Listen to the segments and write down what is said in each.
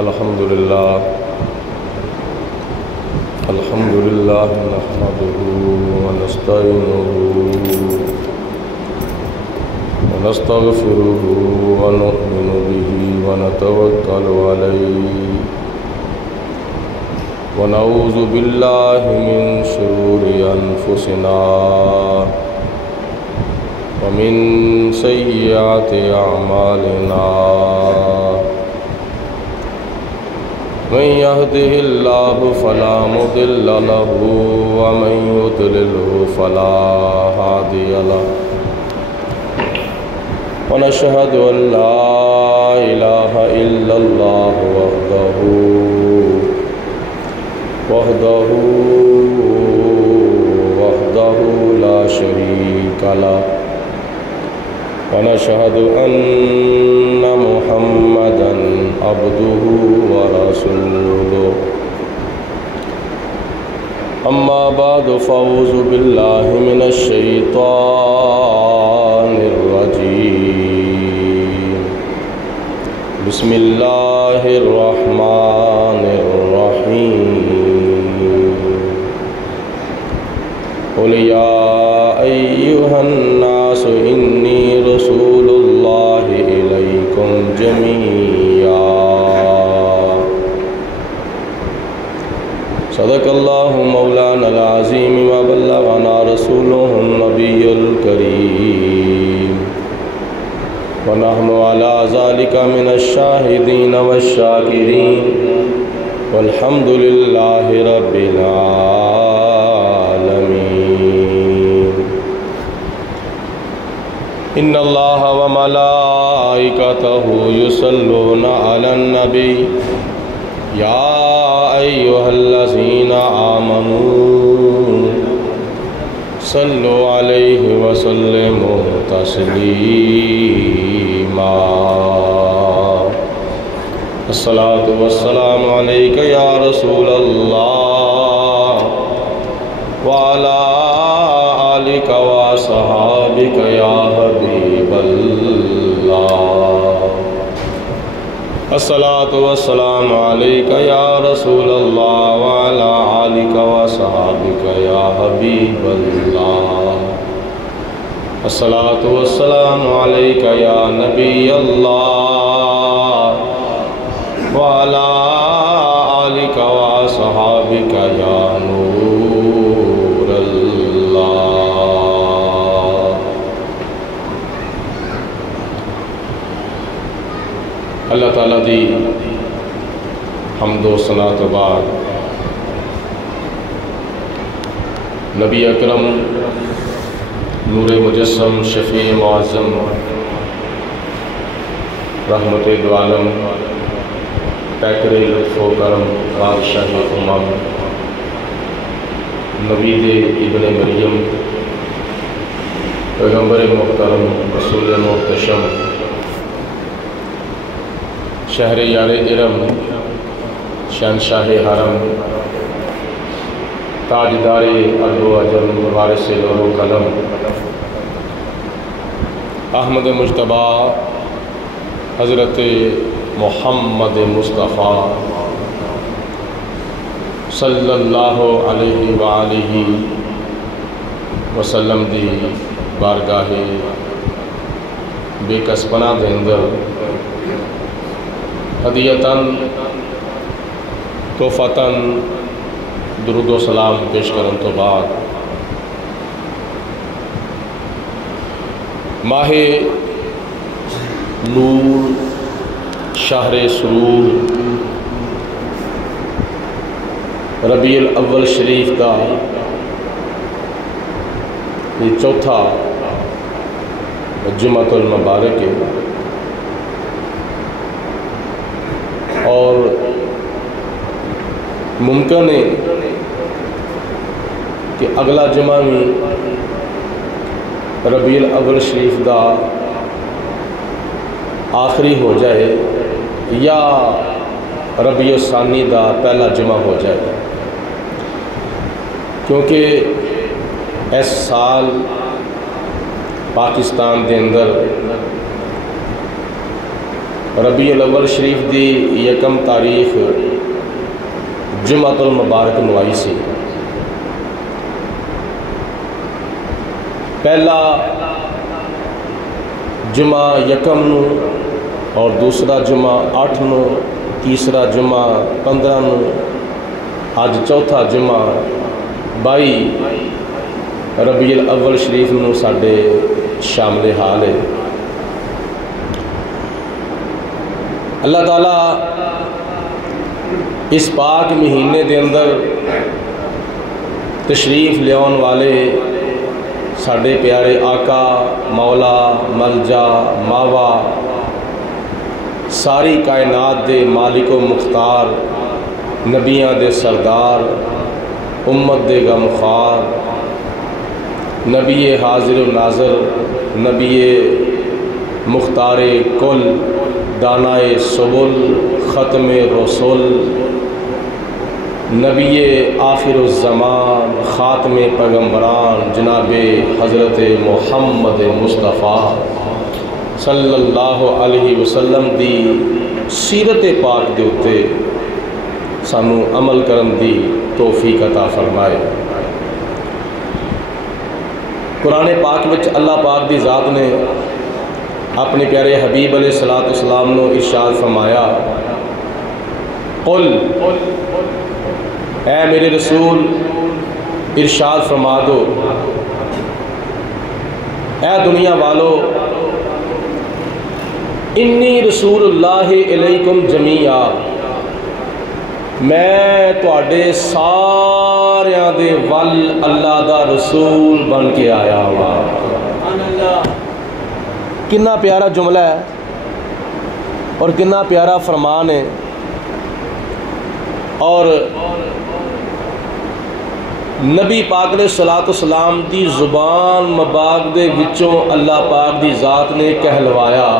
الحمد لله نحمده ونستعينه ونستغفره ونؤمن به ونتوكل عليه ونعوذ بالله من شرور أنفسنا ومن سيئات أعمالنا من يهده الله فلا مضل له ومن يضلله فلا هادي له ونشهد أن لا إله إلا الله وحده لا شريك له ونشهد أن محمدًا عبده ورسوله أما بعد فأعوذ بالله من الشيطان الرجيم بسم الله الرحمن الرحيم قل يا أيها الناس إني رسول الله إليكم جميعا صدق الله مولانا العظيم وبلغنا رسوله النبي الكريم ونحن على ذلك من الشاهدين والشاكرين والحمد لله رب العالمين إن الله وملائكته يصلون على النبي يا أيها الذين آمنوا صلوا عليه وسلموا تسليما الصلاة والسلام عليك يا رسول الله وعلى آلك وصحابك يا حبيب الله الصلاة والسلام عليك يا رسول الله وعلى آلك وصحابك يا حبيب الله الصلاة والسلام عليك يا نبي الله وعلى آلك وصحابك يا نور الله اللہ تعالیٰ دی حمد و ثنا تو بعد نبی اکرم نور مجسم شفیع معظم رحمت دو عالم پیکر لطف و کرم بادشاہ امم نبی ابن مریم پیغمبر محترم رسول محتشم شہر یار ارم شہنشاہ حرم تاجدار ارض و عجم وارث لوح و قلم احمد مجتبیٰ حضرت محمد مصطفیٰ صلی اللہ علیہ وآلہ وسلم دی بارگاہ بے کس پناہ دے اندر ہدیتاً تحفتاً درود و سلام پیش کرن تو بعد ماہ نور شہر سرور ربیع الاول شریف کا یہ چوتھا جمعۃ المبارک ہے اور ممکن ہے کہ اگلا جمعہ میں ربیع الاول شریف دا آخری ہو جائے یا ربیع الثانی دا پہلا جمعہ ہو جائے کیونکہ اس سال پاکستان دے اندر ربیع الاول شریف دی یکم تاریخ جمعۃ المبارک نوائی سی۔ پہلا جمعہ یکم نو اور دوسرا جمعہ 8 نو، تیسرا جمعہ 15 نو، اج چوتھا جمعہ 22 ربیع الاول شریف نو ساڈے شامل حال ہے۔ اللہ تعالیٰ اس پاک مہینے دے اندر تشریف لیاؤن والے ساڈے پیارے آقا مولا ملجا ماوا ساری کائنات دے مالک و مختار، نبیاں دے سردار، امت دے غمخوار، نبی حاضر و ناظر، نبی مختار کل، دانائے سبل، ختم رسول، نبی آخر الزمان، خاتم پیغمبران، جناب حضرت محمد مصطفیٰ صلی اللہ علیہ وسلم دی سیرت پاک دے اتے سانو عمل کرن دی توفیق عطا فرمائے۔ قرآن پاک وچ اللہ پاک دی ذات نے اپنے پیارے حبیب علیہ الصلوۃ والسلام نو ارشاد فرمایا، قل، اے میرے رسول ارشاد فرما دو، اے دنیا والو، انی رسول اللہ علیکم جمیعا، میں تواڈے ساریاں دے ول اللہ دا رسول بن کے آیا ہوں۔ کنا پیارا جملہ ہے اور کنا پیارا فرمان ہے، اور نبی پاک علیہ الصلوۃ والسلام دی زبان مبارک دے وچوں اللہ پاک دی ذات نے کہلوایا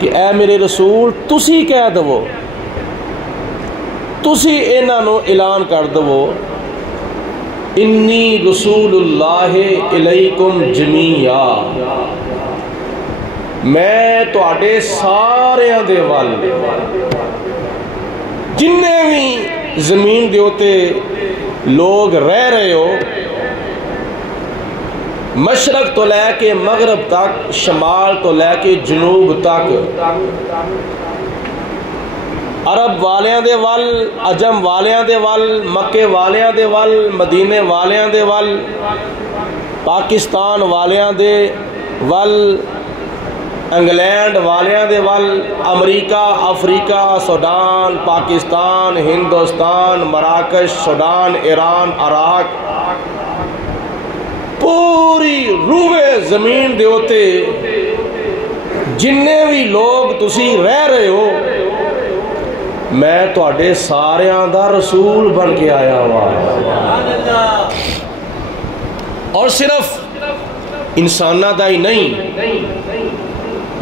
کہ اے میرے رسول تسی کہہ دو، تسی انہاں نو اعلان کر دو، انی رسول اللہ علیکم جمیعا، میں تواڈے ساریاں دے ول، جننے بھی زمین دے اوتے لوگ رہ رہے ہو، مشرق تو لے کے مغرب تک، شمال تو لے کے جنوب تک، عرب والیاں دے ول، عجم والیاں دے ول، مکے والیاں دے ول، مدینے والیاں دے ول، پاکستان والیاں دے ول، انگلینڈ والیاں دے ول، امریکہ، افریقہ، سوڈان، پاکستان، ہندوستان، مراکش، سوڈان، ایران، عراق، پوری روئے زمین دے ہوتے جننے بھی لوگ تسی رہ رہے ہو، میں تواڈے ساریاں دا رسول بن کے آیا ہوا، اور صرف انسانہ دا ہی نہیں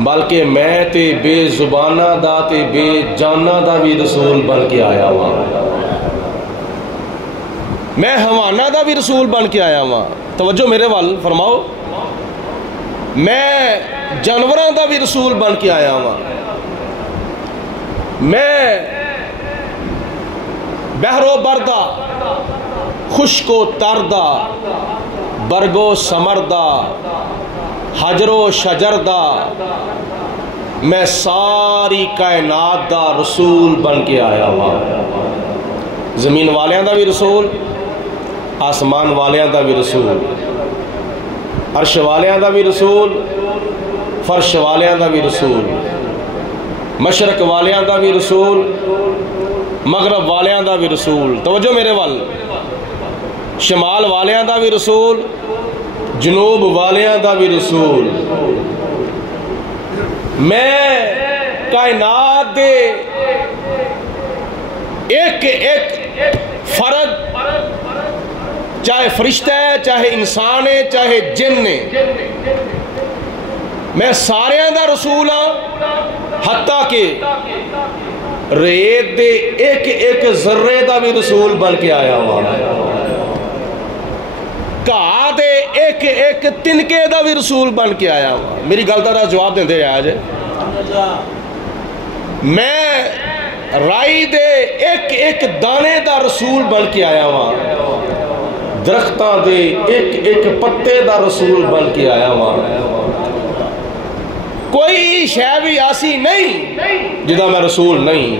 بلکہ میں تے بے زبانہ دا تے بے جانہ دا بھی رسول بن کے آیا ہوا، میں حیوانہ دا بھی رسول بن کے آیا ہوا، توجہ میرے وال فرماؤ، میں جانوراں دا بھی رسول بن کے آیا ہوا، میں بحر و بردا، خشک و تردا، برگ و سمردا، حجر و شجر دا، میں ساری کائنات دا رسول بن کے آیا ہوا، زمین والیاں دا بھی رسول، آسمان والیاں دا بھی رسول، عرش والیاں دا بھی رسول، فرش والیاں دا بھی رسول، مشرق والیاں دا بھی رسول، مغرب والیاں دا بھی رسول، توجہ میرے وال، شمال والیاں دا بھی رسول، جنوب والیاں دا بھی رسول، میں کائنات دے ایک ایک فرد، چاہے فرشتہ ہے، چاہے انسان ہے، چاہے جن ہے، میں ساریاں دا رسول ہاں، حتیٰ کہ ریت دے ایک ایک ذرے دا بھی رسول بن کے آیا ہوا، کہا دے ایک ایک تنکے دا بھی رسول بن کے آیا ہوا۔ میری گل دا جواب دیں دے آج میں رائی دے ایک ایک دانے دا رسول بن کے آیا ہوں، درختاں دے ایک ایک پتے دا رسول بن کے آیا ہوں۔ کوئی شے بھی ایسی نہیں جدا میں رسول نہیں،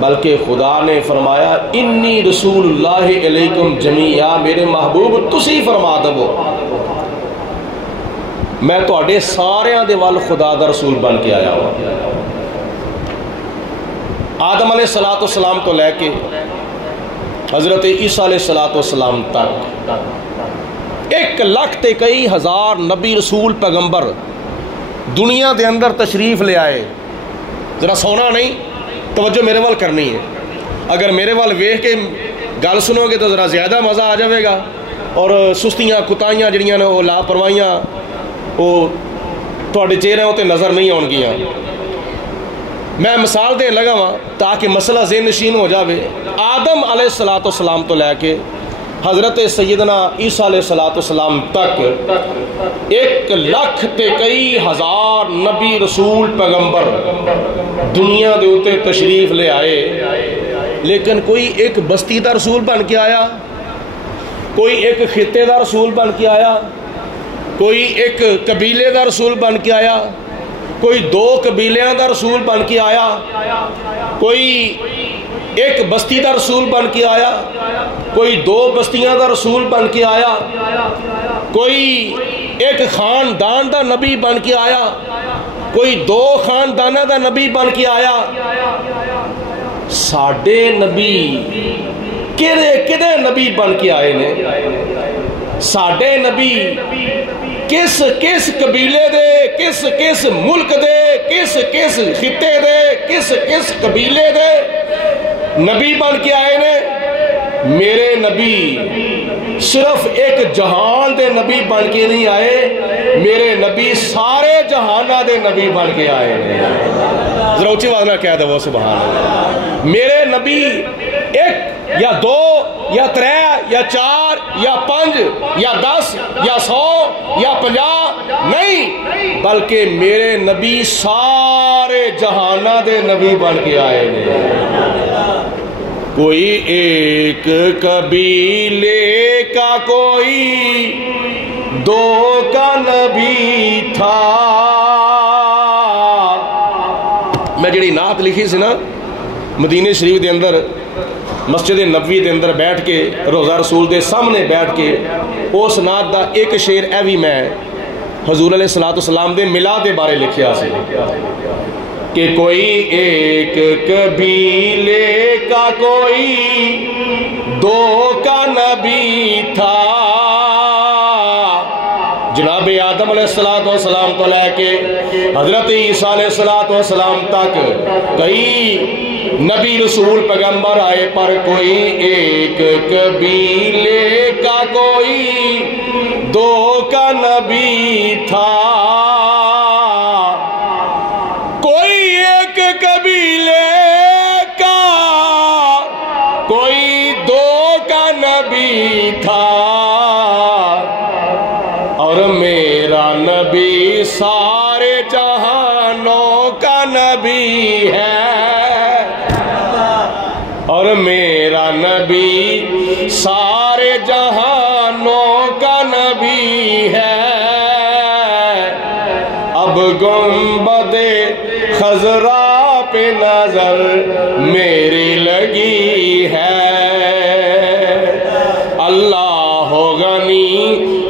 بلکہ خدا نے فرمایا انی رسول اللہ علیکم جمیعا، میرے محبوب تسی فرما دو میں تواڈے ساریاں دے وال خدا دا رسول بن کے آیا ہوں۔ آدم علیہ السلام تو لے کے حضرت عیسیٰ علیہ السلام تک 1,00,000 نبی رسول پیغمبر دنیا دے اندر تشریف لے آئے۔ ذرا سونا نہیں، توجہ میرے وال کرنی ہے۔ اگر میرے وال ویکھ کے گل سنو گے تو ذرا زیادہ مزہ آ جائے گا، اور سستیاں کتائیاں جڑیاں نے وہ لاپرواہیاں وہ تواڈے چہرے تے نظر نہیں آن گیاں۔ میں مثال دین لگا ہاں تاکہ مسئلہ ذہن نشین ہو جاوے۔ آدم علیہ السلام تو لے کے حضرت سیدنا عیسیٰ علیہ السلام تک 1,00,000 نبی رسول پیغمبر دنیا دے اوتے تشریف لے آئے، لیکن کوئی ایک بستی دا رسول بن کے آیا، کوئی ایک خطے دا رسول بن کے آیا، کوئی ایک قبیلے دا رسول بن کے آیا، کوئی 2 قبیلیاں دا رسول بن کے آیا، کوئی ایک بستی دا رسول بن کے آیا، کوئی 2 بستیاں دا رسول بن کے آیا، کوئی ایک خاندان دا نبی بن کے آیا، کوئی 2 خاندانہ دا نبی بن کے آیا۔ ساڈے نبی کدے نبی بن کے آئے نے؟ ساڈے نبی کس قبیلے دے، کس ملک دے، کس خطے دے، کس قبیلے دے نبی بن کے آئے نے؟ میرے نبی صرف ایک جہان دے نبی بن کے نہیں آئے، میرے نبی سارے جہانہ دے نبی بن کے آئے نے۔ ذرا اونچی آواز نہ کہہ دو سبحان اللہ۔ میرے نبی 1 یا 2 یا 3 یا 4 یا 5 یا 10 یا 100 یا 50 نہیں، بلکہ میرے نبی سارے جہانہ دے نبی بن کے آئے نے۔ کوئی ایک قبیلے کا کوئی 2 کا نبی تھا۔ میں جڑی نعت لکھی سی نا مدینہ شریف دے اندر مسجد نبوی دے اندر بیٹھ کے روضہ رسول دے سامنے بیٹھ کے اس نعت دا ایک شعر اے بھی میں حضور علیہ السلام دے میلاد دے بارے لکھیا سی کہ کوئی ایک قبیلے کا کوئی 2 کا نبی تھا۔ جناب آدم علیہ السلام تو لے کے حضرت عیسیٰ علیہ السلام تک کئی نبی رسول پیغمبر آئے، پر کوئی ایک قبیلے کا کوئی 2 کا نبی تھا۔ کوئی ایک قبیلے کا کوئی 2 کا نبی تھا، اور میرا نبی سارے جہانوں کا نبی ہے، اور میرا نبی سارے جہانوں کا نبی ہے۔ اب گنبد خضرا پہ نظر میری لگی ہے، اللہ غنی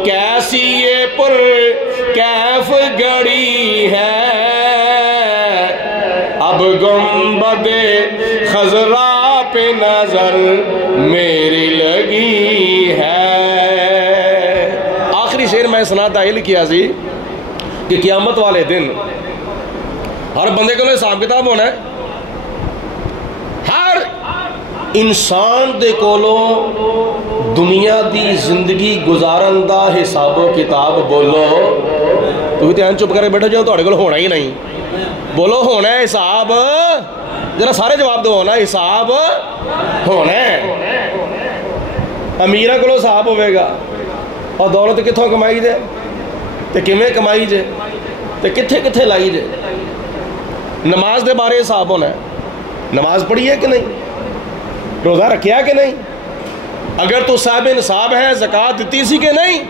کیسی یہ پر کیف گڑی ہے۔ اب گنبد خضرا پہ نظر میری لگی ہے۔ آخری شعر میں سنا داخل کیا سی کہ قیامت والے دن ہر بندے کو حساب کتاب ہونا ہے، ہر انسان دے کولو دنیا دی زندگی گزارن دا حساب و کتاب بولو تو دھیان چپ کرے بیٹھو جو تہاڈے کول ہونا ہی نہیں، بولو ہونا ہے حساب، ذرا سارے جواب دو، ہونا حساب ہونا ہے۔ امیراں کولو حساب ہوئے گا، اور دولت کتھوں کمائی جے تے کیویں کمائی جے تے کتھے کتھے لائی جے، نماز دے بارے حساب ہونا ہے. نماز پڑھی ہے کہ نہیں, روزہ رکھیا کہ نہیں, اگر تو صاحب نصاب ہے زکوٰۃ دیتی سی کہ نہیں,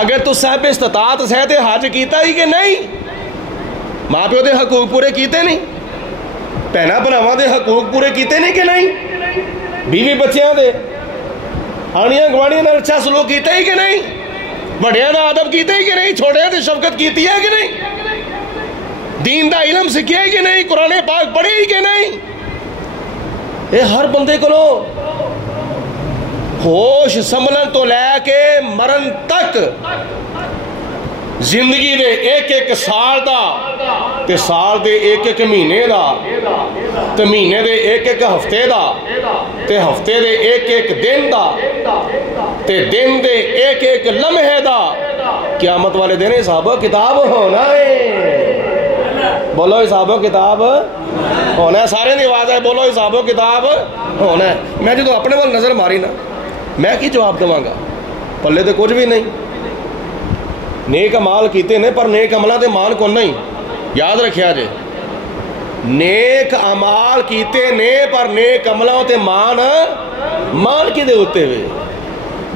اگر تو صاحب استطاعت ہے تے حج کیتا ہی کہ نہیں, ماں پیو دے حقوق پورے کیتے نہیں, بھیناں بھراواں دے حقوق پورے کیتے نہیں کہ نہیں, بیوی بچیاں دے آنیاں گوانیاں نال اچھا سلوک کیتا ہی کہ نہیں, بڑیاں دا ادب کیتا ہی کہ نہیں, چھوٹیاں تے شفقت کیتی ہے کہ نہیں, دین دا علم سکھیا ہی کہ نہیں, قرآن پاک پڑھی ہی کہ نہیں. اے ہر بندے کو ہوش سنبھلن تو لے کے مرن تک زندگی دے ایک ایک سال دا تے سال دے ایک ایک مہینے دا تے مہینے دے ایک ایک ہفتے دا تے ہفتے دے ایک ایک دن دا تے دن دے ایک ایک لمحے دا قیامت والے دن حساب و کتاب ہونا ہے. بولو حساب و کتاب ہونا ہے. سارے دی آواز ہے, بولو حساب و کتاب ہونا ہے. میں جو اپنے وال نظر ماری نا, میں کی جواب دواں گا, پلے تے کچھ بھی نہیں. نیک عمال کیتے نے پر نیک عملاں تے مان کو نہیں. یاد رکھیا جے, نیک عمال کیتے نے پر نیک عملاں تے مان کی دے ہوتے ہوئے.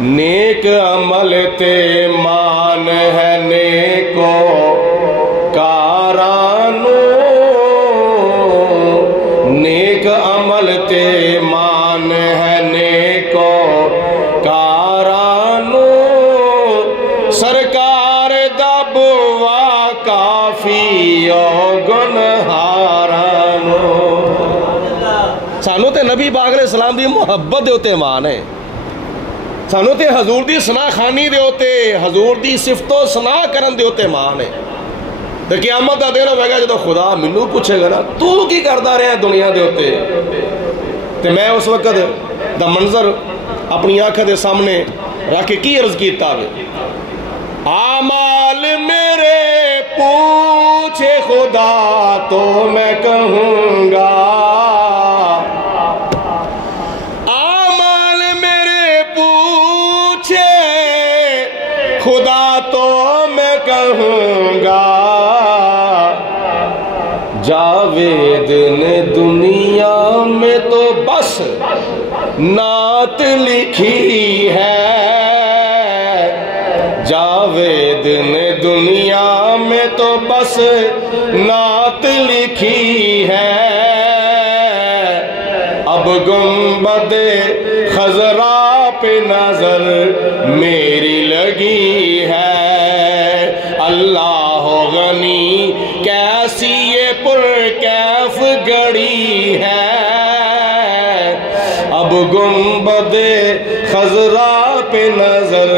نیک عمل تے مان ہے نیکو کارانو, نیک عمل تے مان ہے نیکو کارانو, سرکار دا بوا کافی او گنہارانو. سانو تے نبی پاک علیہ السلام دی محبت دے ہوتے مان ہے, سانو تے حضور دی ثنا خانی دے ہوتے, حضور دی صفت و ثنا کرن دے ہوتے مان ہے. تے قیامت دا دن ہوئے گا جدو خدا منو پوچھے گا نا تو کی کردا رہے ہیں دنیا دے ہوتے, تے میں اس وقت دا منظر اپنی آنکھ دے سامنے رکھ کے کی عرض کیتا ہے, اعمال میرے پوچھے خدا تو میں کہوں گا, اعمال میرے پوچھے خدا تو میں کہوں گا, جاوید نے دنیا میں تو بس نعت لکھی ہے, جاوید نے دنیا میں تو بس نعت لکھی ہے, اب گنبد خضرا پہ نظر میری لگی ہے, اللہ غنی کیسی یہ پرکیف گڑی ہے, اب گنبد خضرا پہ نظر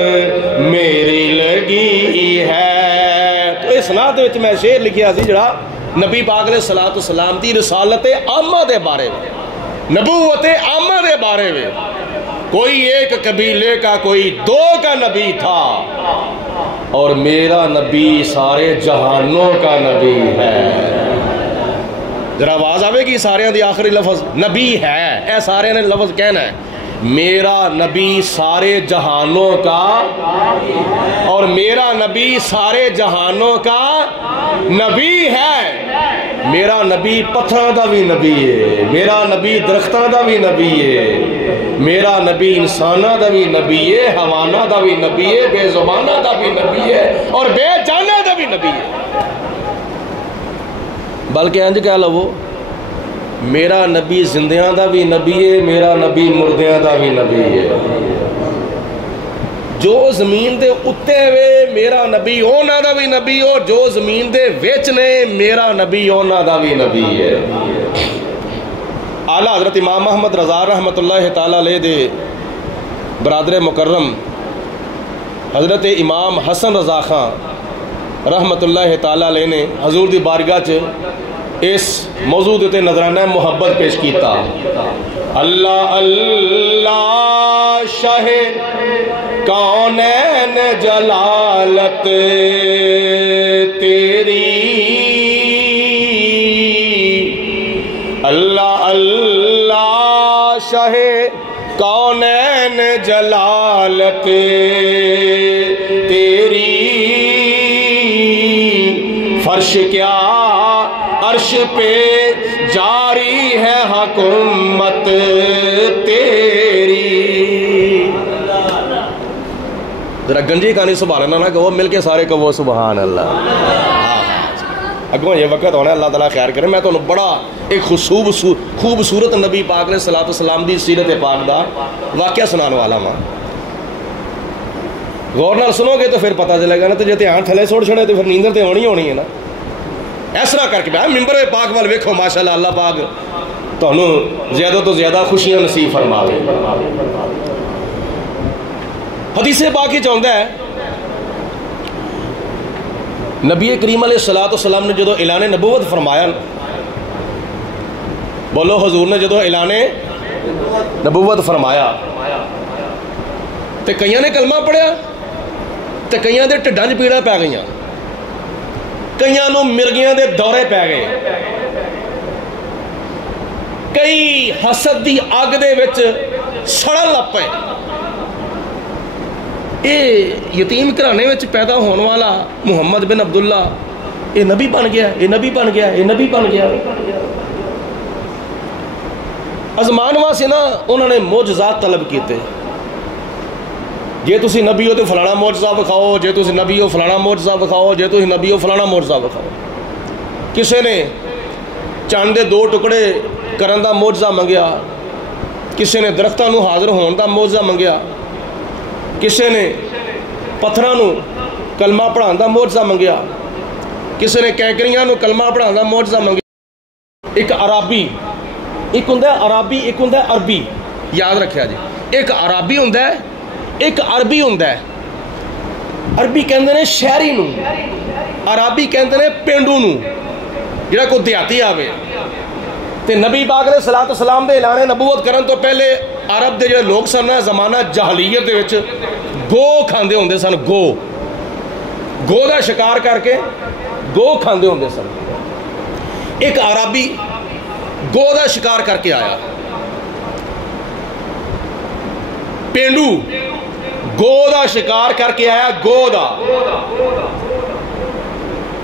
میری لگی ہے. تو اس نعت وچ میں شعر لکھیا سی جڑا نبی پاک علیہ السلام دی رسالت عامہ دے بارے میں, نبوت عامہ دے بارے میں. کوئی ایک قبیلے کا کوئی دو کا نبی تھا اور میرا نبی سارے جہانوں کا نبی ہے. ذرا آواز آوے گی سارے دی آخری لفظ نبی ہے, اے سارے نے لفظ کہنا ہے, میرا نبی سارے جہانوں کا, اور میرا نبی سارے جہانوں کا نبی ہے. میرا نبی پتھراں دا بھی نبی ہے, میرا نبی درختاں دا بھی نبی ہے, میرا نبی انساناں دا بھی نبی ہے, حیواناں دا بھی نبی ہے, بے زباناں دا بھی نبی ہے, اور بے جاناں دا بھی نبی ہے. بلکہ انج کہہ لو, میرا نبی زندیاں دا بھی نبی ہے, میرا نبی مردیاں دا بھی نبی ہے. جو زمین دے اتے وے میرا نبی اونا دا بھی نبی, اور جو زمین دے وچ نے میرا نبی اونا دا بھی نبی ہے. اعلیٰ حضرت امام محمد رضا رحمت اللہ تعالیٰ علیہ دے برادر مکرم حضرت امام حسن رضا خان رحمت اللہ تعالیٰ علیہ نے حضور دی بارگاہ چ اس موضوع تے نظرانہ محبت پیش کیتا. اللہ اللہ شاہ کونین جلالت تیری, اللہ اللہ شاہ کونین جلالت تیری, فرش کیا عرش پہ جاری ہے حکومت تیری. ذرا گنجی کہانی سبحان اللہ نہ کہو، مل کے سارے کہو سبحان اللہ. اگوں یہ وقت ہونا اللہ تعالیٰ خیر کرے. میں تو بڑا ایک خوبصورت نبی پاک علیہ الصلوۃ والسلام دی سیرت پاک دا واقعہ سنانے والا ہاں. غور نال سنو گے تو پھر پتہ چلے گا نا. تو جے دھیان تھلے چھوڑ چھڑے تو پھر نیندر تے ہونی ہے نا. اس طرح کر کے ممبر پاک وال ویکھو ماشاءاللہ اللہ پاک تانوں زیادہ تو زیادہ خوشیاں نصیب فرماوے. حدیث پاک وچ آندا ہے نبی کریم علیہ الصلوۃ والسلام نے جدو اعلان نبوت فرمایا، بولو حضور نے جدو اعلان نبوت فرمایا تے کئیاں نے کلمہ پڑھیا تے کئیاں دے ٹھڈاں وچ پیڑاں پی گئیاں، کئیاں نوں مرگیاں دے دورے پی گئے، کئی حسد دی اگ دے وچ سڑن لگ پئے. یہ یتیم گھرانے وچ پیدا ہونے والا محمد بن عبداللہ یہ نبی بن گیا، یہ نبی بن گیا، یہ نبی بن گیا. ازمان واسطے نا انہوں نے معجزات طلب کیتے. جے تسی نبی ہو تو فلانا معجزہ بکھاؤ، جے تسی نبی ہو فلانا معجزہ بکھاؤ، جے تسی نبی ہو فلانا معجزہ بکھاؤ. کسے نے چاند دے 2 ٹکڑے کرن دا معجزہ منگیا، کسے نے درختاں نو حاضر ہون دا معجزہ منگیا، کسے نے پتھراں نو کلمہ پڑھان دا معجزہ منگیا، کسے نے کینکریاں نو کلمہ پڑھان دا معجزہ منگیا. ایک عربی ایک ہوندا ہے عربی، ایک ہوندا ہے عربی. یاد رکھیا جی، ایک عربی ہوندا ہے، ایک عربی ہوندا ہے. عربی کہندے نے شہری نو، عربی کہندے نے پینڈو نو جڑا کوئی دیہاتی آوے. تے نبی پاک علیہ الصلوۃ والسلام دے اعلان نبوت کرن تو پہلے عرب دے جو لوگ سن زمانہ جاہلیت دے وچ گو کھاندے ہوندے سن. گو دا شکار کر کے گو کھاندے ہوندے سن. ایک عربی گو دا شکار کر کے آیا، پینڈو گو دا شکار کر کے آیا، گو دا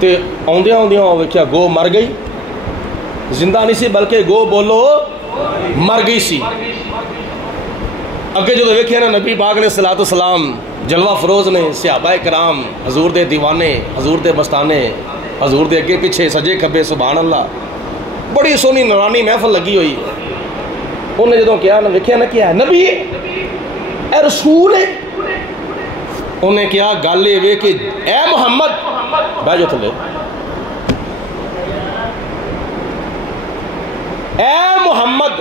تے آندیاں آندیاں ویکھیا گو مر گئی، زندہ نہیں سی بلکہ گو بولو مر گئی سی. اگے جدو ویکھیا نا نبی پاک علیہ الصلوۃ والسلام جلوہ فروز نے، صحابہ کرام حضور دے دیوانے، حضور دے مستانے، حضور دے اگے پیچھے سجے کھبے سبحان اللہ، بڑی سونی نورانی محفل لگی ہوئی. انہیں جدو کیا نا ویکھیا نا کیا ہے نبی اے رسول ہے. انہیں کیا گل یہ کہ اے محمد بہ جاؤ تھلے، اے محمد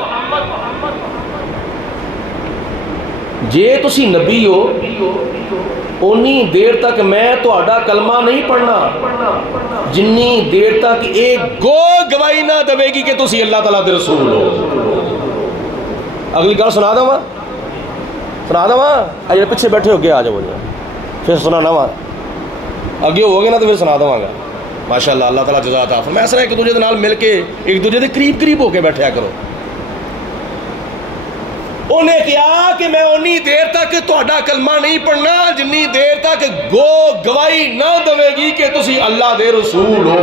جے تسی نبی ہو اونی دیر تک میں تہاڈا کلمہ نہیں پڑھنا جنی دیر تک ایک گو گواہی نہ دے گی کہ تسی اللہ تعالیٰ دے رسول ہو. اگلی گل سنا دوں اجے پیچھے بیٹھے ہو گئے آ جاؤ پھر سنانا وا اگے ہو گے نا تو پھر سنا دوں گا. ماشاء اللہ اللہ تعالیٰ جزا عطا فرمائے. اس طرح ایک دوجے دے نال مل کے ایک دوجے دے قریب ہو کے بیٹھیا کرو. انہیں کیا کہ میں انی دیر تک تہاڈا کلمہ نہیں پڑھنا جنی دیر تک گو گواہی نہ دے گی کہ تسی اللہ دے رسول ہو.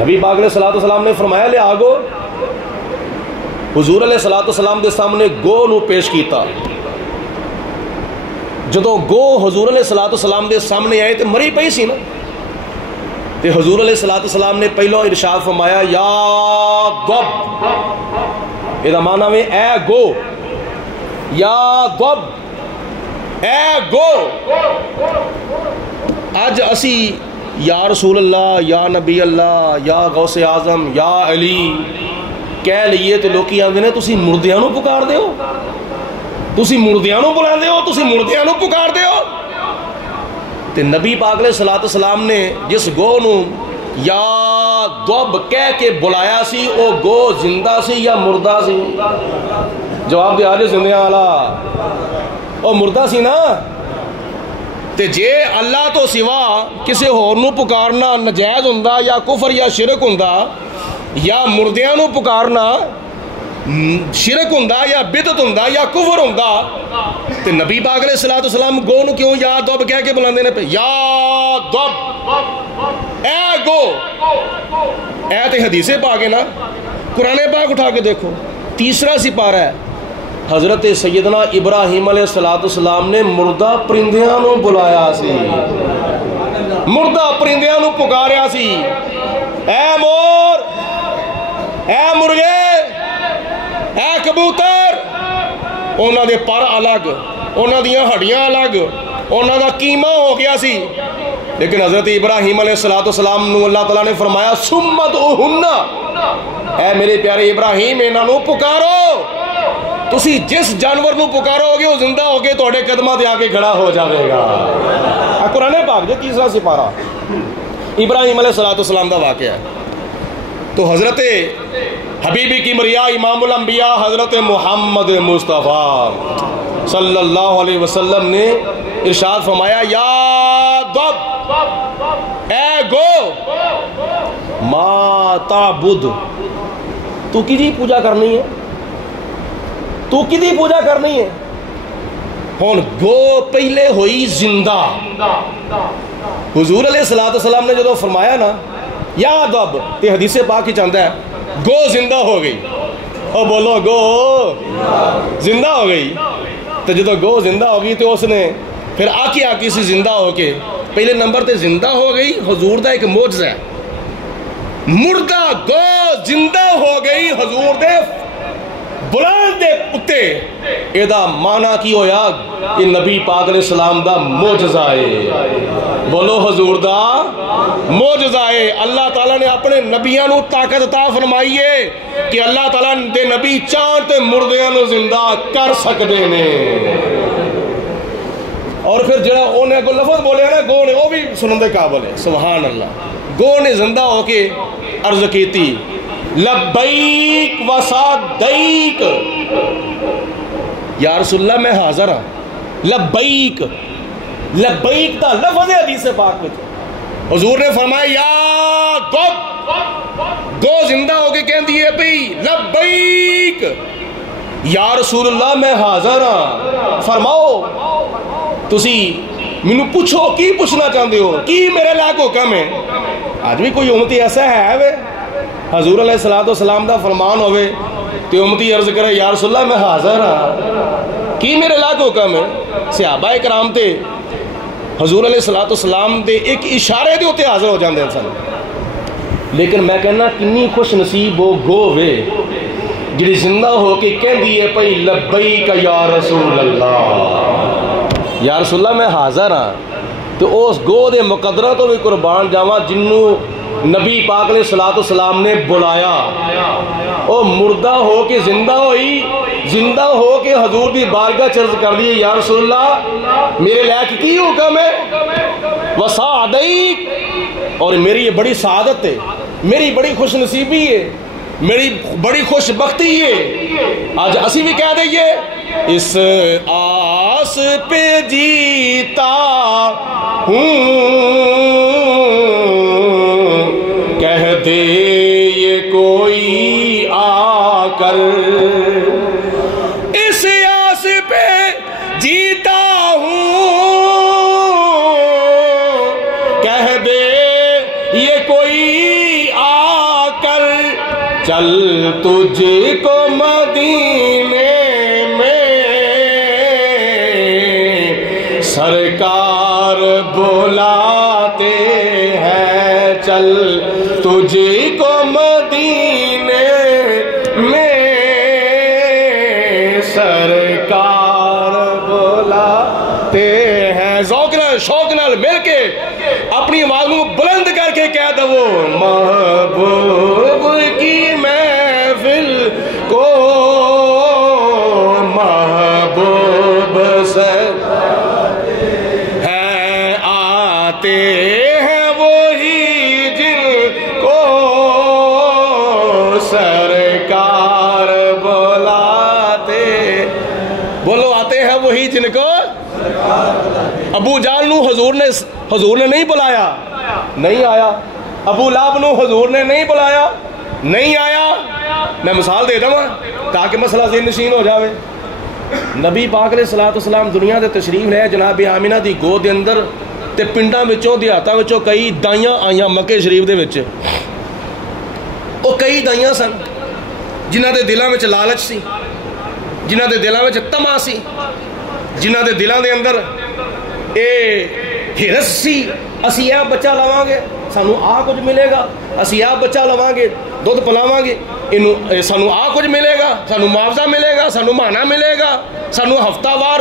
نبی پاک علیہ الصلوۃ والسلام نے فرمایا لے آگو. حضور علیہ الصلوۃ والسلام دے سامنے گو نو پیش کیتا. جدو گو حضور علیہ الصلوۃ والسلام دے سامنے آئے تو مری پئی سی نا. تے حضور علیہ الصلوۃ والسلام نے پہلو ارشاد فرمایا یا گب، یہ معنی میں اے گو، یا گب اے گو. اج اسی یا رسول اللہ، یا نبی اللہ، یا غوث اعظم، یا علی کہہ لیے تو لوکی آندے نے تسی مردیاں نو پکار دے ہو، تسی مردیاں نو بلا دے ہو، تسی مردیاں نو پکار دے ہو. تے نبی پاک علیہ الصلوۃ والسلام نے جس گو نو یا دب کہہ کے بلایا سی او گو زندہ سی یا مردہ سی؟ جواب دے آجے زندیاں والا او مردہ سی نا. تے جے اللہ تو سوا کسے ہور نو پکارنا نجائز ہوندا یا کفر یا شرک ہوندا، یا مردیاں نو پکارنا شرک ہوندا یا بدعت ہوندا یا کفر ہوندا، تے نبی پاک علیہ الصلوۃ والسلام گو نو کیوں یا دب کہہ کے بلاندے نے پہ یا دب اے گو، اے تے حدیث پاک ہے نا، قرآن پاک اٹھا کے دیکھو، تیسرا سپارہ ہے۔ حضرت سیدنا ابراہیم علیہ السلام نے مردہ پرندیاں نو بلایا سی، مردہ پرندیاں نو پکاریا سی، اے مور، اے مرغے، اے کبوتر، انہاں دے پر الگ، انہاں دیاں ہڈیاں الگ، انہاں دا قیمہ ہو گیا سی، لیکن حضرت ابراہیم علیہ السلام نو اللہ تعالیٰ نے فرمایا سمت اوہنہ، اے میرے پیارے ابراہیم انہاں نو پکارو، تسی جس جانور نو پکارو گے وہ زندہ ہو کے توڑے قدمہ دے آگے کھڑا ہو جاوے گا۔ قرآن پاک دے تیسرا سپارہ ابراہیم علیہ السلام دا واقعہ ہے۔ تو حضرت حبیبی کی مریا امام الانبیاء حضرت محمد مصطفیٰ صلی اللہ علیہ وسلم نے ارشاد فرمایا یا دب، اے گو، ما تعبد، تو کدی پوجا کرنی ہے، تو کدی پوجا کرنی ہے۔ ہون گو پہلے ہوئی زندہ، حضور علیہ السلام نے جدو فرمایا نا یا دب، تے حدیث پاک ہی چاہتا ہے گو زندہ ہو گئی، او بولو گو زندہ ہو گئی، تو جدو گو زندہ ہو گئی تو اس نے پھر آکی سی زندہ ہو کے پہلے نمبر تے زندہ ہو گئی، حضور دا ایک معجزہ ہے، مردہ گو زندہ ہو گئی حضور دے بلند دے اتے، ایدہ معنی کی ہویا کہ نبی پاک علیہ السلام دا معجزہ ہے، بولو حضور دا معجزہ ہے۔ اللہ تعالیٰ نے اپنے نبیاں نو طاقت عطا فرمائی ہے کہ اللہ تعالیٰ دے نبی چاند تے مردیاں نو زندہ کر سکدے نے۔ اور پھر جڑا انہیں کو لفظ بولے نا گو نے، وہ بھی سنن دے قابل ہے، سبحان اللہ۔ گو نے زندہ ہو کے عرض کیتی لبیک و صدیق، یا رسول اللہ میں حاضر ہوں، لبیک، لبیک دا لفظ ہے حدیث پاک میں۔ حضور نے فرمایا یا گو، گو زندہ ہو کے کہہ دیئے بھئی لبیک، یا رسول اللہ میں حاضر ہوں، فرماؤ تسی مینوں پوچھو کی پوچھنا چاہتے ہو، کی میرے لائق حکم ہے۔ آج بھی کوئی امتی ایسا ہے وے حضور علیہ السلام دا فرمان ہوئے تو امتی عرض کرے یا رسول اللہ میں حاضر ہاں، کی میرے لائق حکم ہے۔ صحابہ کرام تے حضور علیہ السلام دے ایک اشارے دے ہوتے حاضر ہو جاندے ہیں سن، لیکن میں کہنا کنی خوش نصیب ہو گو وے جڑی زندہ ہو کے کہہ دیئے پئی لبیک یا رسول اللہ، یا رسول اللہ میں حاضر ہاں۔ تو اس گو دے مقدرہ تو بھی قربان جاواں جنوں نبی پاک علیہ السلام نے بلایا، او مردہ ہو کے زندہ ہوئی، زندہ ہو کے حضور دی بارگاہ چرز کر دیئے یا رسول اللہ میرے لائق کی حکم ہے، وسعدیک، اور میری یہ بڑی سعادت ہے، میری بڑی خوش نصیبی ہے، میری بڑی خوش بختی ہے۔ آج اسی بھی کہہ دئیے اس آس پہ جیتا ہوں، کہہ دے یہ کوئی آ کر، اس آس پہ جیتا ہوں، کہہ دے یہ کوئی آ کر، چل تجھ کو مدینے میں سرکار بلاتے ہیں، چل تجھ کو مدینے میں سرکار بلاتے ہیں۔ ذوق نال شوق نال مل کے اپنی آواز کو بلند کر کے کہہ دو محبوب کی محفل کو محبوب سے ہیں آتے ہیں وہی جن کو سرکار بلاتے، بولو آتے ہیں وہی جن کو۔ ابو جہل نو حضور نے نہیں بلایا، نہیں آیا، ابو لہب نو حضور نے نہیں بلایا، نہیں آیا۔ میں مثال دے دوں تاکہ مسئلہ ذہن نشین ہو جاوے۔ نبی پاک علیہ السلام دنیا دے تشریف لے، جناب آمینہ دی گود دے اندر تے پنڈاں وچوں دیہاتاں وچوں کئی دائیاں آئیاں مکے شریف دے وچ. وہ کئی دائیاں سن جنہاں دے دلاں وچ لالچ سی, جنہاں دے دلاں وچ طمع سی, جنہاں دے دلاں دے اندر اے ہرس سی اسی یہ بچہ لواں گے سانو آ کچھ ملے گا, اسی یہ بچہ لواں گے دودھ پلاواں گے انہوں سانو آ کچھ ملے گا, سانو معاوضہ ملے گا, سانو ماہانہ ملے گا, سانو ہفتہ وار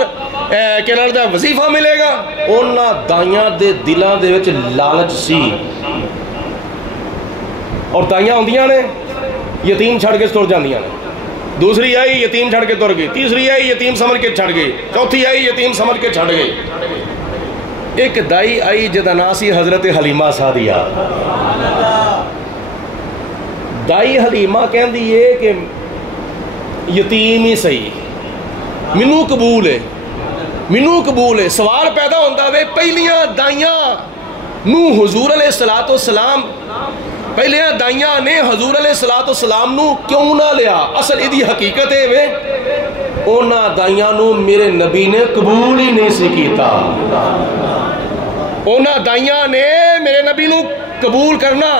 کہنا دا وظیفہ ملے گا. انہاں دائیاں دے دلاں دے وچ لالچ سی. اور دائیاں ہوندیاں نے یتیم چھڑ کے تر جاندیاں نے, دوسری آئی یتیم چھڑ کے تر گئی, تیسری آئی یتیم سمجھ کے چھڑ گئی, چوتھی آئی یتیم سمجھ کے چھڑ گئی. ایک دائی آئی جدا نام سی حضرت حلیمہ سعدیہ. دائی حلیمہ کہندی ہے کہ یتیم ہی صحیح, منو قبول ہے, منو قبول ہے. سوال پیدا ہوتا ہے پہلیاں دائیاں نو حضور علیہ السلام پہلیاں دائیاں نے حضور علیہ السلام نو کیوں نہ لیا؟ اصل ادھی حقیقت ہے وے اونا دائیاں نو میرے نبی نے قبول ہی نہیں سی کیتا. اونا دائیاں نے میرے نبی نو قبول کرنا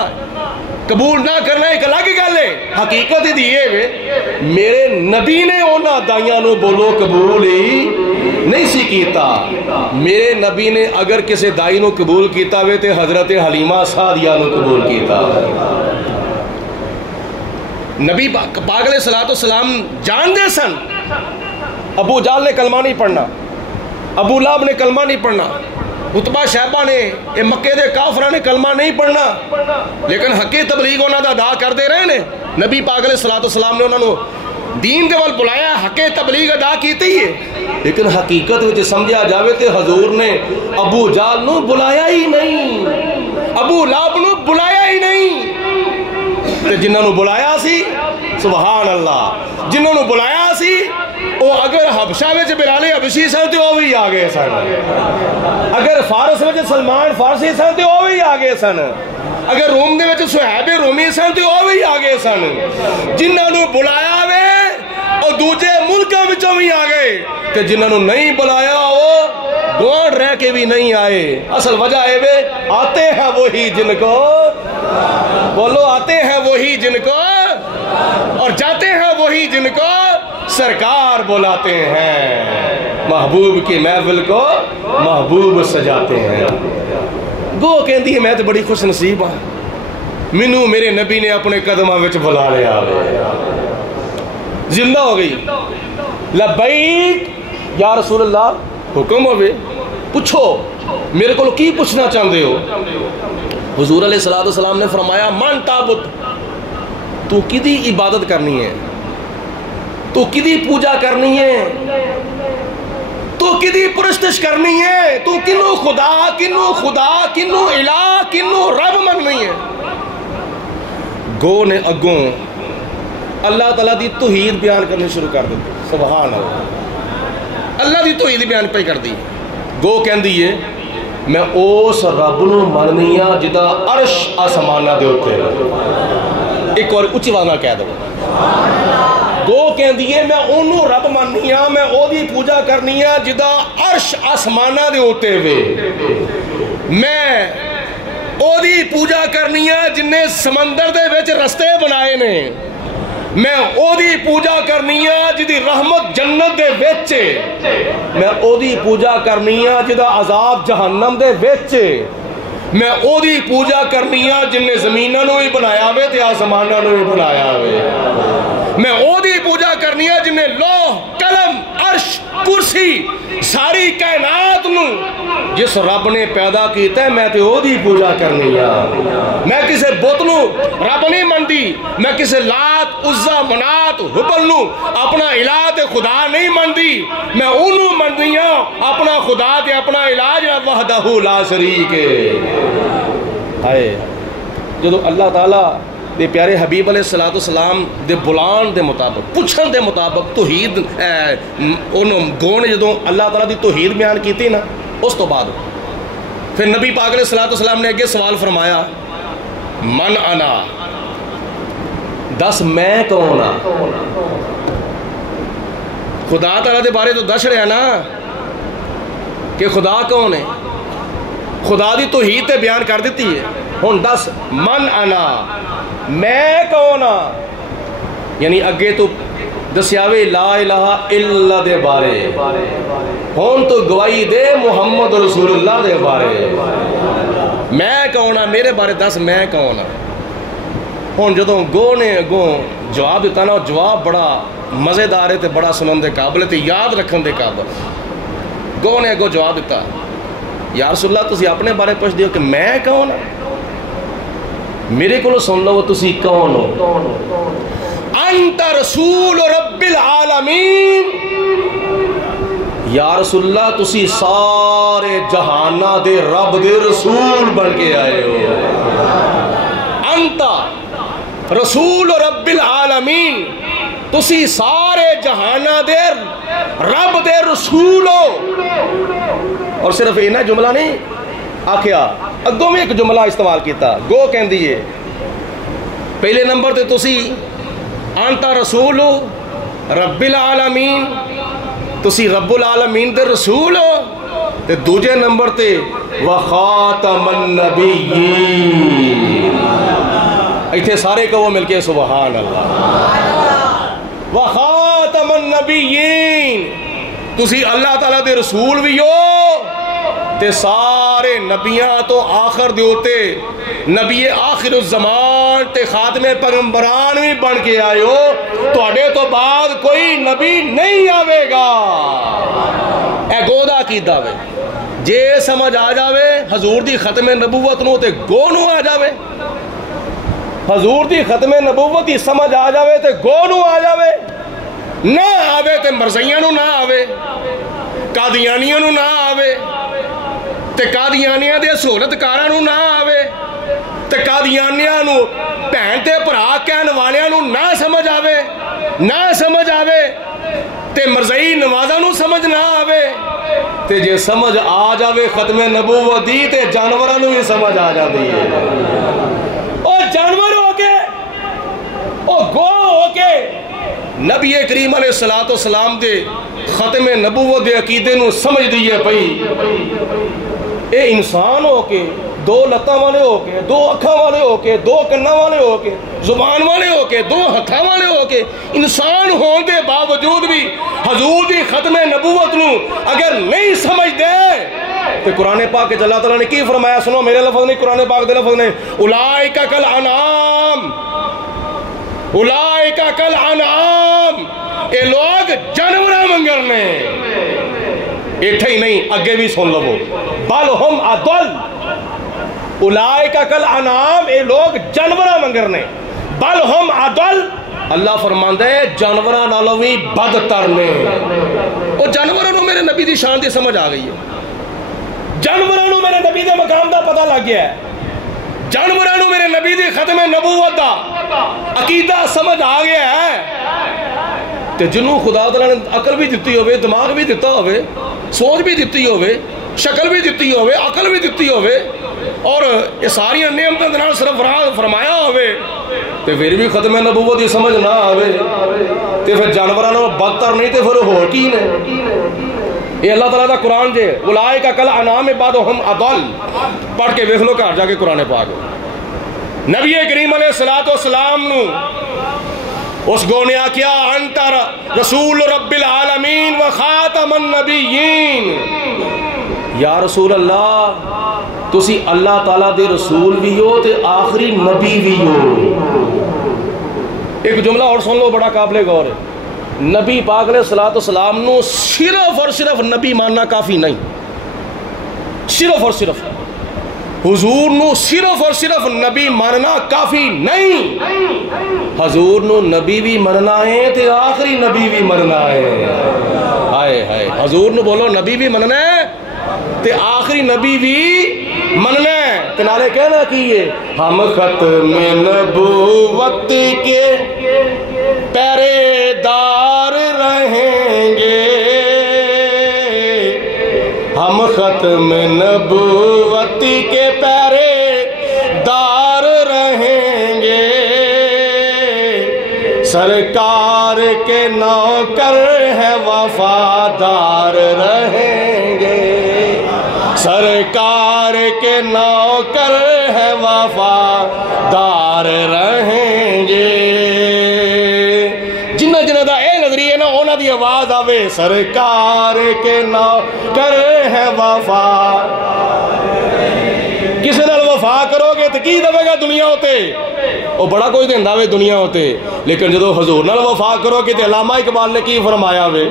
قبول نہ کرنا ایک الگ گل ہے. حقیقت ہی دیئے وے میرے نبی نے اونا دائیاں نو بولو قبول ہی نہیں سی کیتا. میرے نبی نے اگر کسی دائی نو قبول کیتا وے تے حضرت حلیمہ سعدیہ نو قبول کیتا. نبی پاک علیہ السلام جان دے سن ابو جہل نے کلمہ نہیں پڑھنا, ابو لہب نے کلمہ نہیں پڑھنا, عتبہ شیبہ نے مکے دے کافرہ نے کلمہ نہیں پڑھنا, لیکن حقی تبلیغ انہاں دا ادا کر دے رہے نے. نبی پاک علیہ السلام نے انہاں نو دین دے ول بلایا, حق تبلیغ ادا کیتی ہے, لیکن حقیقت وچ سمجھا جاوے تے حضور نے ابو جہل نو بلایا ہی نہیں, ابو لہب نو بلایا ہی نہیں. تے جنہاں نو بلایا سی سبحان اللہ, جنہاں نو بلایا سی وہ اگر حبشہ وچ بلال حبشی سن تے وہ بھی آ گئے سن, اگر فارس وچ سلمان فارسی سن تے وہ بھی آ گئے سن, اگر روم دے وچ صہیب رومی سن تے وہ بھی آ گئے سن. جنہاں نو بلایا وے اور دوجے ملکاں وچوں بھی آ گئے, تے جنہاں نو نہیں بلایا وہ گوان رہ کے بھی نہیں آئے. اصل وجہ ہے وے آتے ہیں وہی جن کو, بولو آتے ہیں وہی جن کو اور جاتے ہیں وہی جن کو سرکار بلاتے ہیں, محبوب کی محفل کو محبوب سجاتے ہیں. گو کہندی ہے میں تو بڑی خوش نصیب ہوں, منو میرے نبی نے اپنے قدمہ وچ بلا لیا, زندہ ہو گئی. لبیک یا رسول اللہ, حکم ہوئے پوچھو میرے کو کی پوچھنا چاہتے ہو؟ حضور علیہ السلام نے فرمایا من تعبد, تو کدی عبادت کرنی ہے, تو کدی پوجا کرنی ہے, تو کدی پرستش کرنی ہے, تو کنو خدا کنو الہ کنو رب مننی ہے. گو نے اگوں اللہ تعالیٰ دی توحید بیان کرنے شروع کر دیتے. سبحان اللہ, اللہ دی توحید بیان پہ کر دی. گو کہندی ہے میں اس رب نو مننی ہاں جدا عرش آسمانہ دے اوتے. ایک اور اچھی وانا کہہ دو. گو کہندی ہے میں انہوں رب مننی ہاں, میں او دی پوجا کرنی ہاں جدا عرش آسمانہ دے اوتے وے. میں او دی پوجا کرنی ہاں جن نے سمندر دے وچ رستے بنائے نے. میں او دی پوجا کرنی ہاں جدی رحمت جنت دے وچ, میں او دی پوجا کرنی ہاں جدا عذاب جہنم دے وچ, میں او دی پوجا کرنی ہاں جن نے زمیناں نو ہی بنایا وے تے آسماناں نو ہی بنایا وے. میں او دی پوجا کرنی ہاں جن نے لوح قلم عرش کرسی ساری کائنات نو جس رب نے پیدا کیتا ہے میں تے او دی پوجا کرنی ہاں. میں کسے بت نو رب نہیں مندی, میں کسے لات عزا منات حبل نو اپنا الہ تے خدا نہیں مندی, میں انہوں مندی ہاں اپنا خدا تے اپنا الہ جا وحدہ لا شریک ہے. جدو اللہ تعالیٰ دے پیارے حبیب علیہ السلام دے بلان دے مطابق پوچھن دے مطابق توحید انہوں گون جدو اللہ تعالیٰ دی توحید بیان کیتی نا, اس تو بعد پھر نبی پاک علیہ السلام نے اگے سوال فرمایا من انا, دس میں کون ہاں. خدا تعالیٰ دے بارے تو دس رہا نا کہ خدا کون ہے. خدا دی توحید تے بیان کر دیتی ہے. ہن دس من انا میں کون ہاں, یعنی اگے تو دسیا وے لا الہ الا دے بارے, ہن تو گواہی دے محمد رسول اللہ دے بارے. میں کون ہاں, میرے بارے دس میں کون ہاں. ہن جدوں گو نے اگوں جواب دیتا نا, جواب بڑا مزیدار ہے تے بڑا سنن دے قابل تے یاد رکھن دے قابل. گو نے اگوں جواب دیتا, یا رسول اللہ تسی اپنے بارے پوچھ دیو کہ میں کون ہاں, میرے کو سن لو تسی کون ہو. انت رسول رب العالمین, یا رسول اللہ تسی سارے جہانہ دے رب دے رسول بن کے آئے ہو. انت رسول رب العالمین, تسی سارے جہانہ دے رب دے رسول ہو. اور صرف اینا جملہ نہیں آکھیا, اگوں میں ایک جملہ استعمال کیتا. گو کہن دیئے پہلے نمبر تے تسی انتا رسول رب العالمین, تسی رب العالمین دے رسول ہو. تے دوجے نمبر تے وخاتم النبیین, ایتھے سارے کہو مل کے سبحان اللہ. وخاتم النبیین, تسی اللہ تعالیٰ دے رسول بھی ہو تے سارے نبیاں تو آخر دے ہوتے نبی آخر الزمان تے خاتم پیغمبران بھی بن کے آئے ہو. تو اڈے تو بعد کوئی نبی نہیں آوے گا. اے گودا کی دعوے جے سمجھ آ جاوے حضور دی ختم نبوت نو تے گو نو آ جاوے. حضور دی ختم نبوت دی سمجھ آ جاوے تے گو نو آ جاوے, نہ آوے تے مرزیاں نو نہ آوے, قادیانیاں نو نہ آوے, تے قادیانیاں دے سہولت کاراں نو نہ آوے, تے قادیانیاں نو بہن تے بھرا کہن والیاں نو نہ سمجھ آوے, نہ سمجھ آوے تے مرزئی نوازاں نو سمجھ نہ آوے. تے جے سمجھ آ جاوے ختم نبوت دی تے جانوراں نو بھی سمجھ آ جاندی ہے. او جانور ہو کے, او گو ہو کے نبی کریم علیہ السلام دے ختم نبوت دے عقیدے نو سمجھ دیئے پئی. اے انسان ہو کے, دو لتاں والے ہو کے, دو اکھاں والے ہو کے, دو کناں والے ہو کے, زبان والے ہو کے, دو ہتھاں والے ہو کے, انسان ہون دے باوجود بھی حضور دی ختم نبوت نو اگر نہیں سمجھ دے تو قرآن پاک کے اللہ تعالیٰ نے کی فرمایا, سنو میرے لفظ نہیں, قرآن پاک دے لفظ نہیں. اولئک کالانعام, اولئک کالانعام, اے لوگ جانوراں منگر نے. ایتھے ہی نہیں اگے بھی سن لو, بل ہم اضل, اولئک کالانعام, اے لوگ جانوراں منگر نے. بل ہم اضل, اللہ فرماندا ہے جانوراں نالوں بھی بدتر نے. او جانوراں نو میرے نبی دی شان دی سمجھ آ گئی ہے, جانوراں نو میرے نبی دے مقام دا پتہ لگ گیا ہے, جانوراں نو میرے نبی دی ختم نبوت دا عقیدہ سمجھ آ گیا ہے. تے جنوں خدا تعالیٰ نے عقل بھی دیتی ہوئے, دماغ بھی دیتا ہوئے, سوچ بھی دیتی ہوئے, شکل بھی دیتی ہوئے, عقل بھی دیتی ہوئے, اور یہ ساری نعمتاں دے نال صرف فرمایا ہوئے, تے پھر بھی ختم نبوت دی سمجھ نہ آوے تے پھر جانوراں نوں بدتر نہیں تے پھر ہور کی نے. یہ اللہ تعالیٰ دا قرآن جے, اولئک کالانعام بعضهم اضل, پڑھ کے ویکھ لو گھر جا کے قرآن پاک. نبی کریم علیہ السلام نو اس گو نے آکیا انت رسول رب العالمین و خاتم النبیین, یا رسول اللہ تسی اللہ تعالیٰ دے رسول بھی ہو تے آخری نبی بھی ہو. ایک جملہ اور سن لو بڑا قابل غور ہے. نبی پاک علیہ السلام نو صرف اور صرف نبی ماننا کافی نہیں, صرف اور صرف حضور نو صرف اور صرف نبی ماننا کافی نہیں. حضور نو نبی بھی مننا ہے تے آخری نبی بھی مننا ہے. ہائے ہائے, حضور نو بولو نبی بھی مننا ہے تے آخری نبی بھی مننا ہے. تے نالے کہنا کیے ہم ختم نبوت کے پہرے دار رہیں گے, ہم ختم نبوت کے پہرے دار رہیں گے, سرکار کے نوکر ہے وفادار رہیں گے, سرکار کے نوکر ہے وفادار رہیں گے. جنہ جنہ دا اے نظریہ نا اونا دی آواز آوے سرکار کے نوکر ہے کسی نال وفا کرو گے تو کی دے گا دنیا ہوتے وہ بڑا کوئی دیندا وے دنیا ہوتے. لیکن جدو حضور نال وفا کرو گے تو علامہ اقبال نے کی فرمایا وے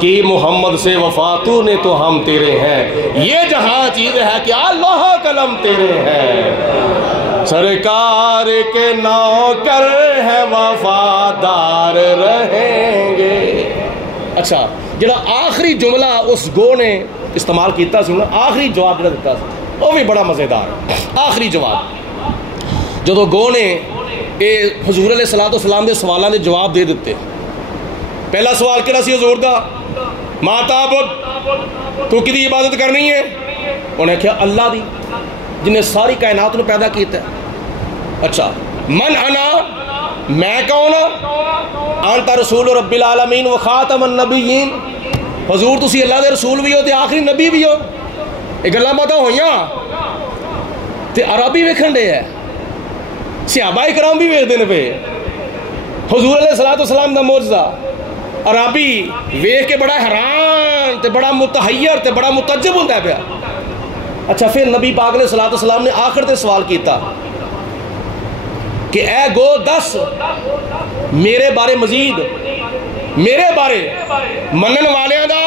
کہ محمد سے وفا تو نے تو ہم تیرے ہیں. یہ جہاں چیز ہے کہ اللہ قلم تیرے ہیں. سرکار کے نوکر ہے وفادار رہیں گے. اچھا جڑا آخری جملہ اس گو نے استعمال کیتا سی نا, آخری جواب جڑا دیتا سی وہ بھی بڑا مزیدار. آخری جواب جدو گو نے حضور علیہ السلام دے سوالاں دے جواب دے دیتے. پہلا سوال کہڑا سی حضور دا, ما تعبد, تو کدی عبادت کرنی ہے؟ انہیں کہا اللہ دی جن نے ساری کائنات کو پیدا کیتا ہے. اچھا من انا, میں کون ہاں؟ انت رسول رب العالمین و خاتم النبیین. حضور تسی اللہ دے رسول بھی ہو تے آخری نبی بھی ہو. یہ گلاں باتاں ہوئیاں تے عربی ویکھن دے ہے, صحابہ کرام بھی ویکھدے نے پے. حضور علیہ السلام دا معجزہ عربی ویکھ کے بڑا حیران تے بڑا متحیر تے بڑا متعجب ہوتا ہے پیا. اچھا پھر نبی پاک علیہ السلام نے آخر تے سوال کیتا کہ اے گو دس میرے بارے مزید, میرے بارے منن والیاں دا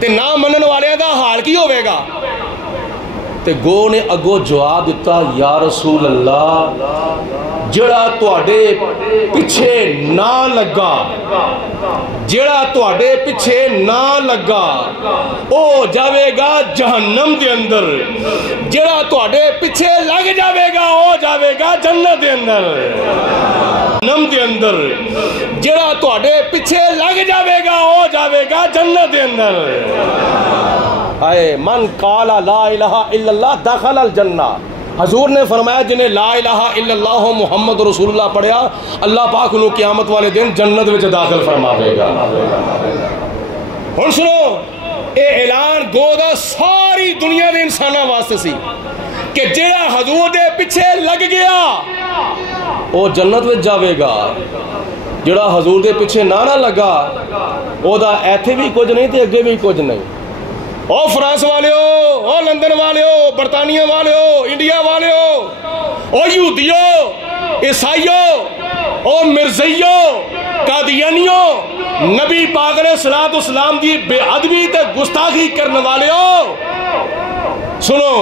تے نہ منن والیاں دا حال کی ہوئے گا. تے گو نے اگو جواب دیتا یا رسول اللہ جڑا تواڈے پیچھے نہ لگا, جڑا تواڈے پیچھے نہ لگا او جاوے گا جہنم دے اندر, جڑا تواڈے پیچھے لگ جاوے گا او جاوے گا جنت دے اندر. جہنم دے اندر جڑا تواڈے پیچھے لگ جاوے گا او جاوے گا جنت دے اندر. اے من قال لا الہ الا اللہ دخل الجنہ. حضور نے فرمایا جنہیں لا الہ الا اللہ محمد رسول اللہ پڑھیا اللہ پاک انہوں قیامت والے دن جنت وچ داخل فرماوے گا. ہن سنو اے اعلان گو دا ساری دنیا دے انساناں واسطے سی کہ جڑا حضور دے پیچھے لگ گیا او جنت وچ جاوے گا, جڑا حضور دے پیچھے نہ لگا او دا ایتھے بھی کچھ نہیں تے اگے بھی کچھ نہیں. او فرانس والے ہو, او لندن والے ہو, برطانیہ والے ہو, انڈیا والے ہو, او یہودیو, عیسائیو, او مرزیو, قادیانیو, نبی پاک علیہ السلام دی بے ادبی تے گستاخی کرنے والے ہو. سنو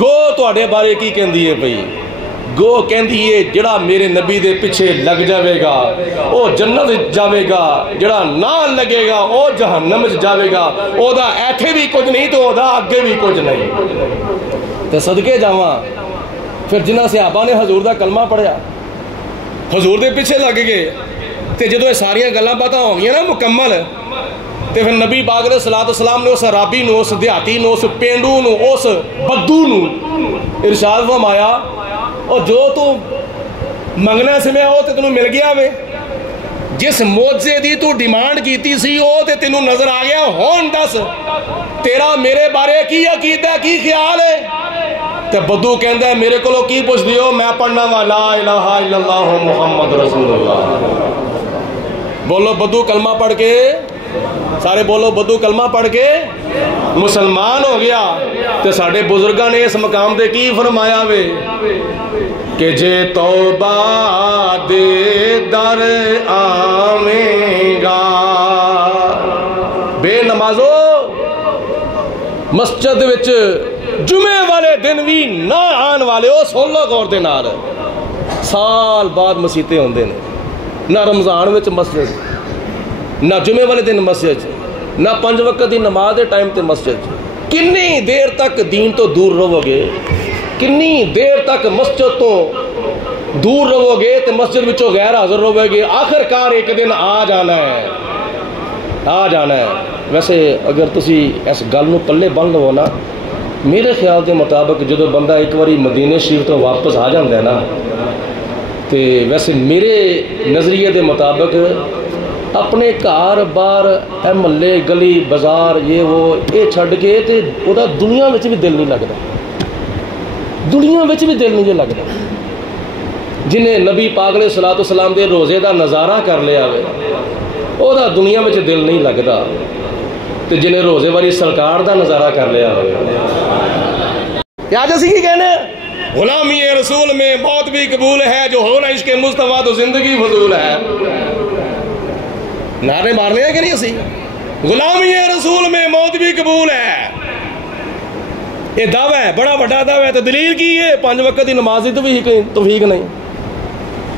گو تواڈے بارے کی کہندی ہے بھئی, گو کہندی ہے جڑا میرے نبی دے پیچھے لگ جاوے گا او جنت جاوے گا, جڑا نہ لگے گا او جہنم جاوے گا. او دا ایتھے بھی کچھ نہیں تو او دا اگے بھی کچھ نہیں. تے صدقے جاواں پھر جنہ صحابہ نے حضور دا کلمہ پڑھیا حضور دے پیچھے لگ گئے تے جدو یہ ساریاں گلاں باتاں ہو گئیاں نا مکمل تے پھر نبی پاک علیہ السلام نے اس عرابی نو, اس دیہاتی نو, اس پینڈو نو, اس بدو نو ارشاد فرمایا اور جو تو منگنا سے میں ہو تے تینوں مل گیا وے, جس معجزے دی تو ڈیمانڈ کیتی سی او تے تینوں نظر آ گیا. ہون دس تیرا میرے بارے کی عقیدہ کی خیال ہے؟ تے بدو کہندا ہے میرے کولو کی پوچھ دیو, میں پڑھنا وا لا الہ الا اللہ محمد رسول اللہ. بولو بدو کلمہ پڑھ کے, سارے بولو بدو کلمہ پڑھ کے مسلمان ہو گیا. تے ساڈے بزرگاں نے اس مقام تے کی فرمایا وے کہ جے توبہ دے در آویں گا. بے نمازو مسجد وچ جمعے والے دن بھی نہ آن والے ہو, سن لو غور دے نال, سال بعد مسیتیں ہوندے نے, نہ رمضان وچ مسجد, نہ جمعے والے دن مسجد, نہ 5 وقت دی نماز دے ٹائم تے مسجد. کنی دیر تک دین تو دور رہو گے, کنی دیر تک مسجد تو دور رہو گے تے مسجد وچوں غیر حاضر رہو گے. آخر کار ایک دن آ جانا ہے, آ جانا ہے. ویسے اگر تسی اس گل نو پلے بن لو نا, میرے خیال دے مطابق جدو بندہ ایک باری مدینے شریف تو واپس آ جاندہ ہے نا, تے ویسے میرے نظریے دے مطابق اپنے گھر بار محلے گلی بازار یہ چھڈ کے تے وہ دنیا وچ بھی دل نہیں لگتا، دنیا وچ بھی دل نہیں لگتا۔ جنہیں نبی پاک علیہ الصلوۃ والسلام دے روزے دا نظارہ کر لیا ہوئے وہ دنیا وچ دل نہیں لگتا، تے جنہیں روزے والی سرکار دا نظارہ کر لیا ہوئے۔ آج اسی کی کہنے غلامی رسول میں موت بھی قبول ہے، جو ہونا عشق مصطفیٰ تو زندگی فضول ہے۔ نعرے مارنے ہیں کہ نہیں اسی؟ غلامی رسول میں موت بھی قبول ہے، یہ دعویٰ ہے، بڑا بڑا دعویٰ ہے۔ تو دلیل کی ہے 5 وقت کی نماز دی توفیق نہیں،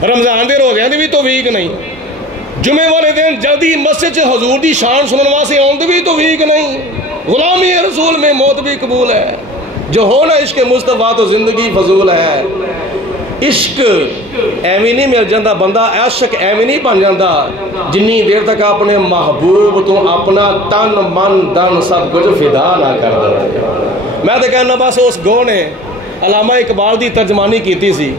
رمضان دے روزے دی بھی توفیق نہیں، جمعے والے دن جلدی مسجد سے حضور دی شان سنن واسطے آن دی بھی توفیق نہیں۔ غلامی رسول میں موت بھی قبول ہے، جو ہونا عشق مصطفیٰ تو زندگی فضول ہے۔ عشق ایویں نہیں مل جاتا، بندہ عاشق ایویں نہیں بن جاتا جنی دیر تک اپنے محبوب تو اپنا تن من دن سب کچھ فدا نہ کر دے۔ میں تو کہنا بس اس گو نے علامہ اقبال دی ترجمانی کیتی سی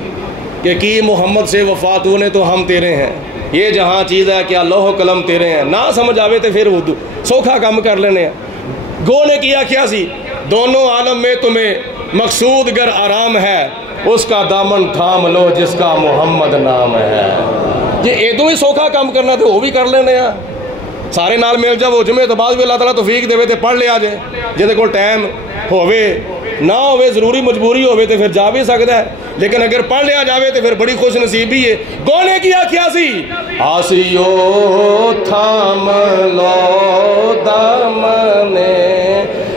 کہ محمد سے وفا تو نے تو ہم تیرے ہیں، یہ جہاں چیز ہے کیا لوح و قلم تیرے ہیں، نہ سمجھ آوے تو پھر سوکھا کام کر لینے ہیں۔ گو نے کیا سی، دونوں عالم میں تمہیں مقصود گر آرام ہے، اس کا دامن تھام لو جس کا محمد نام ہے۔ یہ ایدوں ہی سوکھا کام کرنا تو وہ بھی کر لینے ہیں، سارے نال مل جا وہ جمعے تو بعد بھی اللہ تعالیٰ توفیق دے تے پڑھ لیا جائے، جہدے کول ٹائم ہووے نہ ہووے ضروری مجبوری ہووے تو پھر جا بھی سکتا ہے، لیکن اگر پڑھ لیا جاوے تو پھر بڑی خوش نصیبی ہے۔ گو نے کیا سی، آسیو تھام لو دامن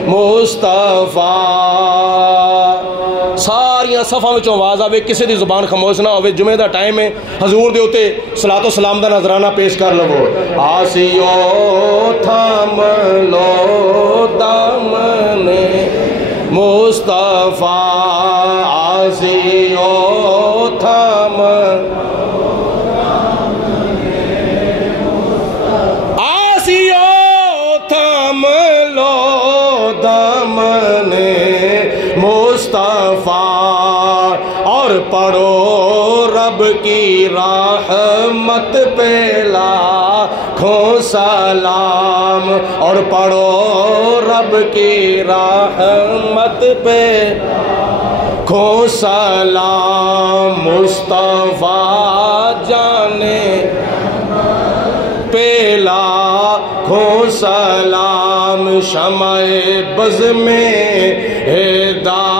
مصطفیٰ، ساریاں صفحہ میں آواز آوے، کسی دی زبان خاموش نہ ہوئے، جمعے دا ٹائم ہے، حضور دے اوتے صلاۃ و سلام دا نظرانہ پیش کر لو۔ آسیو تھام لو دامن مصطفیٰ، آسیو تھام دامن مصطفیٰ، اور پڑھو رب کی رحمت پہ لاکھوں سلام، اور پڑھو رب کی رحمت پہ لاکھوں سلام، مصطفیٰ جانے پہ لاکھوں سلام، شمع بز میں ہدایت